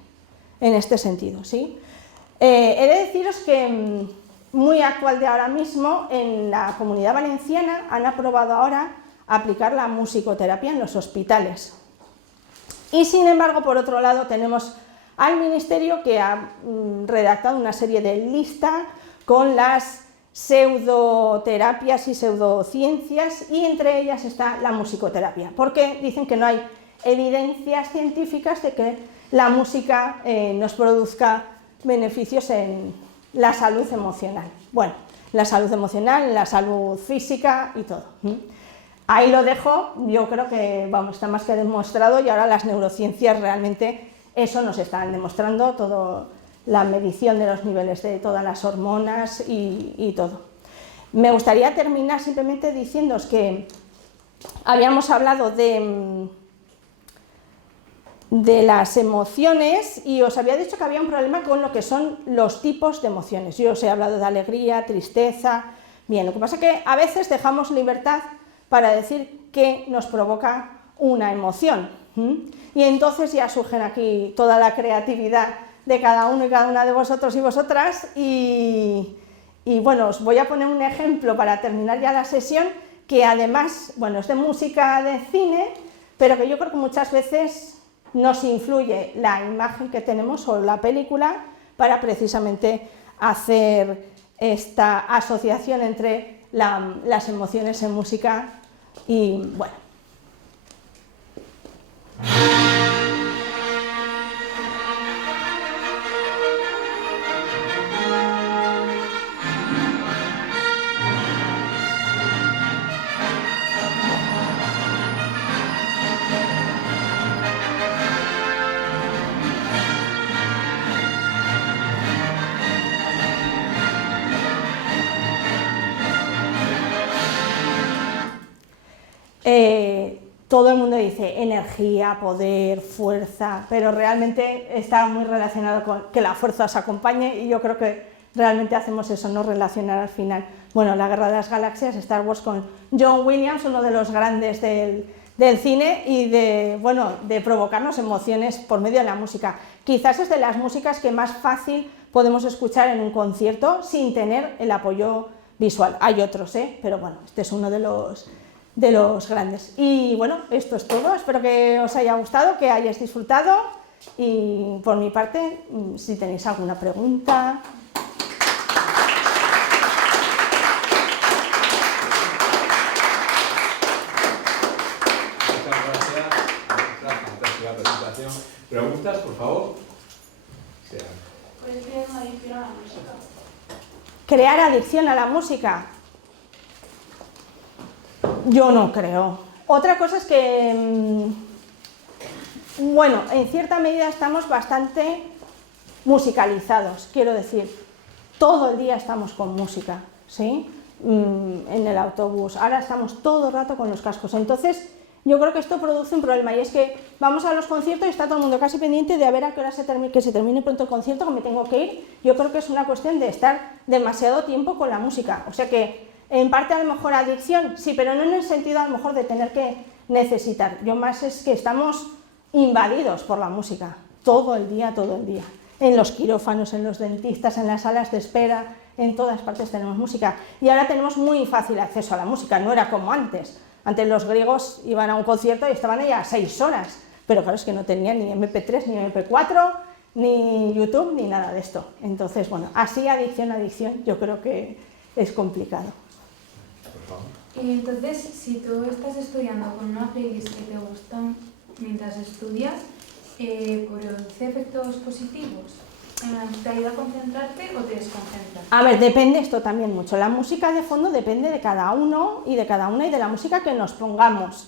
sentido, ¿sí? He de deciros que muy actual de ahora mismo, en la Comunidad Valenciana han aprobado ahora aplicar la musicoterapia en los hospitales. Y sin embargo, por otro lado, tenemos al Ministerio que ha redactado una serie de listas con las pseudoterapias y pseudociencias, y entre ellas está la musicoterapia, porque dicen que no hay evidencias científicas de que la música nos produzca beneficios en la salud emocional. Bueno, la salud emocional, la salud física y todo. Ahí lo dejo, yo creo que está más que demostrado, y ahora las neurociencias realmente eso nos están demostrando, toda la medición de los niveles de todas las hormonas y todo. Me gustaría terminar simplemente diciéndoos que habíamos hablado de las emociones y os había dicho que había un problema con lo que son los tipos de emociones. Yo os he hablado de alegría, tristeza. Bien, lo que pasa es que a veces dejamos libertad para decir qué nos provoca una emoción. Y entonces ya surgen aquí toda la creatividad de cada uno y cada una de vosotros y vosotras. Y bueno, os voy a poner un ejemplo para terminar ya la sesión, que además, bueno, es de música de cine, pero que yo creo que muchas veces nos influye la imagen que tenemos o la película para precisamente hacer esta asociación entre las emociones en música y bueno. Todo el mundo dice energía, poder, fuerza, pero realmente está muy relacionado con que la fuerza os acompañe, y yo creo que realmente hacemos eso, no relacionar al final. Bueno, la Guerra de las Galaxias, Star Wars con John Williams, uno de los grandes del cine y de provocarnos emociones por medio de la música. Quizás es de las músicas que más fácil podemos escuchar en un concierto sin tener el apoyo visual. Hay otros, pero bueno, este es uno de los grandes. Y bueno, esto es todo, espero que os haya gustado, que hayáis disfrutado, y por mi parte, si tenéis alguna pregunta. Muchas gracias por esta fantástica presentación. ¿Preguntas, por favor? ¿Puedes crear una adicción a la música? ¿Crear adicción a la música? Yo no creo. Otra cosa es que, bueno, en cierta medida estamos bastante musicalizados, quiero decir, todo el día estamos con música, ¿sí? En el autobús, ahora estamos todo el rato con los cascos, entonces yo creo que esto produce un problema, y es que vamos a los conciertos y está todo el mundo casi pendiente de a ver a qué hora que se termine pronto el concierto, que me tengo que ir. Yo creo que es una cuestión de estar demasiado tiempo con la música, o sea que en parte a lo mejor adicción, sí, pero no en el sentido a lo mejor de tener que necesitar. Yo más es que estamos invadidos por la música, todo el día, en los quirófanos, en los dentistas, en las salas de espera, en todas partes tenemos música. Y ahora tenemos muy fácil acceso a la música, no era como antes. Antes los griegos iban a un concierto y estaban ahí a 6 horas, pero claro, es que no tenían ni MP3, ni MP4, ni YouTube, ni nada de esto. Entonces, bueno, así adicción, yo creo que es complicado. Entonces, si tú estás estudiando con una playlist que te gusta mientras estudias, ¿produce efectos positivos? ¿Te ayuda a concentrarte o te desconcentra? A ver, depende esto también mucho. La música de fondo depende de cada uno y de cada una y de la música que nos pongamos,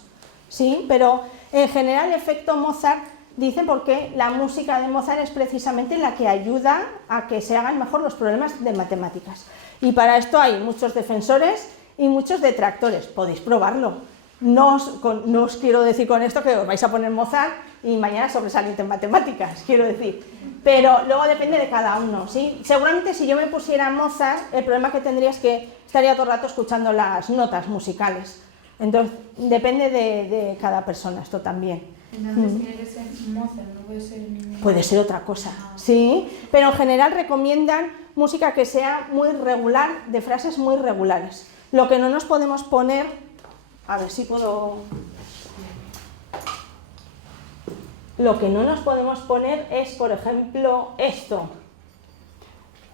¿sí? Pero en general el efecto Mozart dice porque la música de Mozart es precisamente la que ayuda a que se hagan mejor los problemas de matemáticas. Y para esto hay muchos defensores y muchos detractores, podéis probarlo. No os quiero decir con esto que os vais a poner Mozart y mañana sobresaliente en matemáticas, quiero decir. Pero luego depende de cada uno, ¿sí? Seguramente si yo me pusiera Mozart, el problema que tendría es que estaría todo el rato escuchando las notas musicales. Entonces, depende de cada persona esto también. Entonces tiene que ser Mozart, no puede ser ningún... Puede ser otra cosa, sí, pero en general recomiendan música que sea muy regular, de frases muy regulares. Lo que no nos podemos poner, a ver si puedo... Lo que no nos podemos poner es, por ejemplo, esto,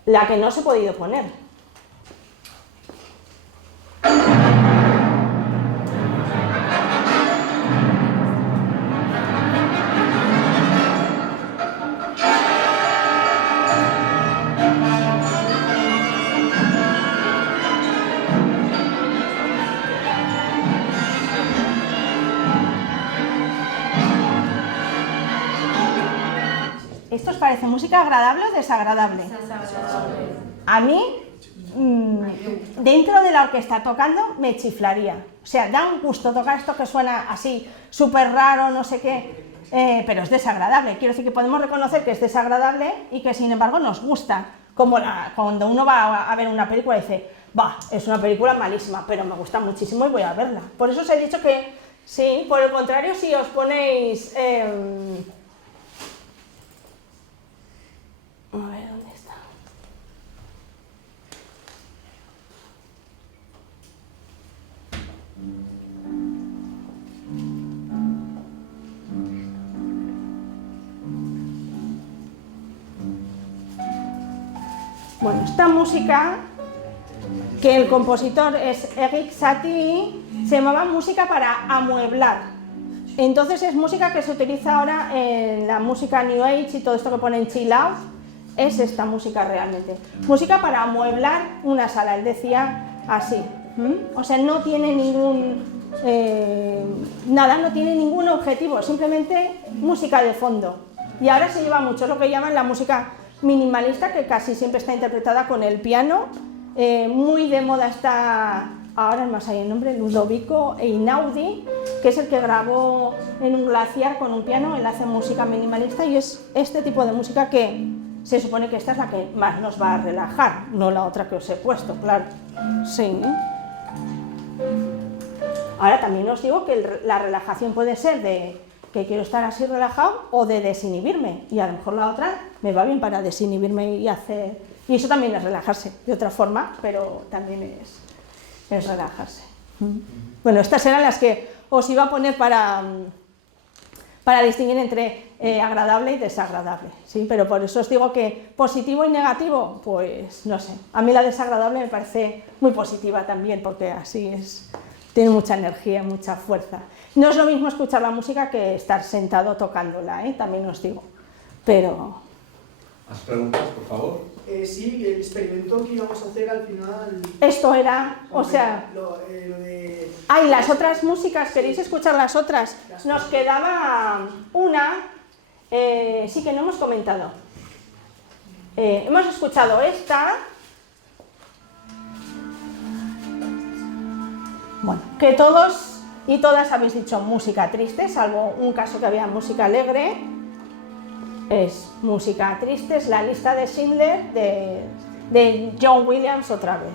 la que no os he podido poner. ¿Esto os parece música agradable o desagradable? A mí, dentro de la orquesta tocando, me chiflaría. O sea, da un gusto tocar esto que suena así, súper raro, no sé qué, pero es desagradable. Quiero decir que podemos reconocer que es desagradable y que sin embargo nos gusta. Como cuando uno va a ver una película y dice, bah, es una película malísima, pero me gusta muchísimo y voy a verla. Por eso os he dicho que, sí, por el contrario, si os ponéis... A ver, ¿dónde está? Bueno, esta música, que el compositor es Erik Satie, se llamaba música para amueblar. Entonces es música que se utiliza ahora en la música New Age y todo esto que ponen chill out. Es esta música realmente. Música para amueblar una sala, él decía así. O sea, no tiene ningún... nada, no tiene ningún objetivo, simplemente música de fondo. Y ahora se lleva mucho, es lo que llaman la música minimalista, que casi siempre está interpretada con el piano. Muy de moda está, ahora más hay el nombre, Ludovico Einaudi, que es el que grabó en un glaciar con un piano. Él hace música minimalista y es este tipo de música que se supone que esta es la que más nos va a relajar, no la otra que os he puesto, claro. Sí. Ahora también os digo que la relajación puede ser de que quiero estar así relajado o de desinhibirme, y a lo mejor la otra me va bien para desinhibirme y hacer... Y eso también es relajarse, de otra forma, pero también es relajarse. Bueno, estas eran las que os iba a poner para distinguir entre agradable y desagradable, ¿sí? Pero por eso os digo que positivo y negativo, pues no sé. A mí la desagradable me parece muy positiva también, porque así es, tiene mucha energía, mucha fuerza. No es lo mismo escuchar la música que estar sentado tocándola, también os digo, pero... ¿Más preguntas, por favor? Sí, el experimento que íbamos a hacer al final... Esto era, o sea... Lo de... Ay, las otras músicas, ¿queréis escuchar las otras? Nos quedaba una, sí que no hemos comentado. Hemos escuchado esta. Bueno, que todos y todas habéis dicho música triste, salvo un caso que había música alegre. Es música triste, es la lista de Schindler de John Williams otra vez.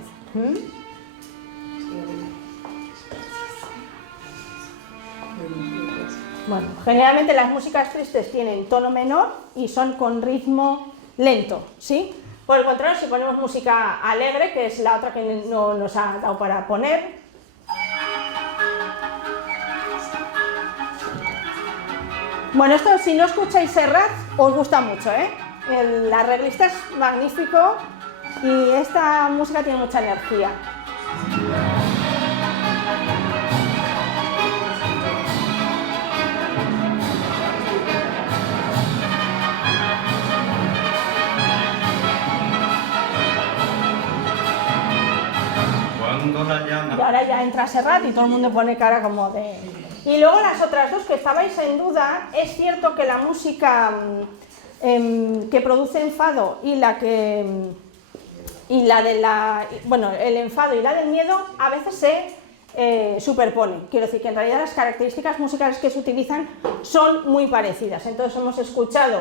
Bueno, generalmente las músicas tristes tienen tono menor y son con ritmo lento, ¿sí? Por el contrario, si ponemos música alegre, que es la otra que no nos ha dado para poner, bueno, esto si no escucháis Serrat, os gusta mucho, ¿eh? El arreglista es magnífico y esta música tiene mucha energía. Y ahora ya entra Serrat y todo el mundo pone cara como de... Y luego las otras dos que estabais en duda, es cierto que la música que produce enfado y la que... bueno, el enfado y la del miedo a veces se superponen. Quiero decir que en realidad las características musicales que se utilizan son muy parecidas. Entonces hemos escuchado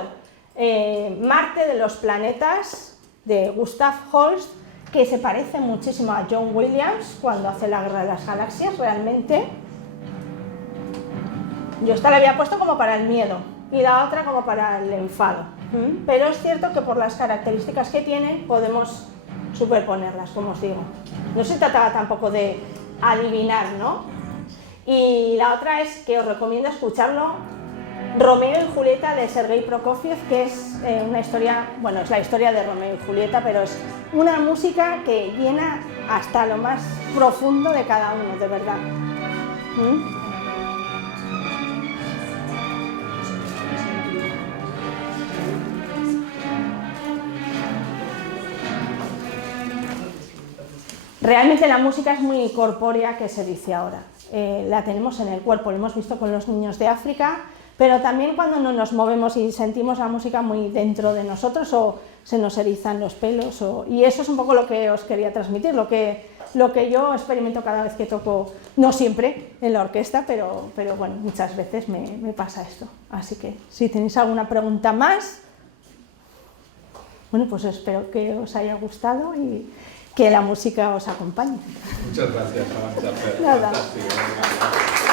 Marte de los planetas de Gustav Holst, que se parece muchísimo a John Williams cuando hace la Guerra de las Galaxias, realmente. Yo esta la había puesto como para el miedo y la otra como para el enfado. Pero es cierto que por las características que tiene podemos superponerlas, como os digo. No se trataba tampoco de adivinar, ¿no? Y la otra es que os recomiendo escucharlo, Romeo y Julieta de Sergei Prokofiev, que es una historia, bueno, es la historia de Romeo y Julieta, pero es una música que llena hasta lo más profundo de cada uno, de verdad. Realmente la música es muy corpórea, que se dice ahora. La tenemos en el cuerpo, lo hemos visto con los niños de África, pero también cuando no nos movemos y sentimos la música muy dentro de nosotros o se nos erizan los pelos. Y eso es un poco lo que os quería transmitir, lo que yo experimento cada vez que toco, no siempre en la orquesta, pero bueno, muchas veces me pasa esto. Así que si tenéis alguna pregunta más, bueno, pues espero que os haya gustado y que la música os acompañe. Muchas gracias, Arancha. Nada. Fantástico.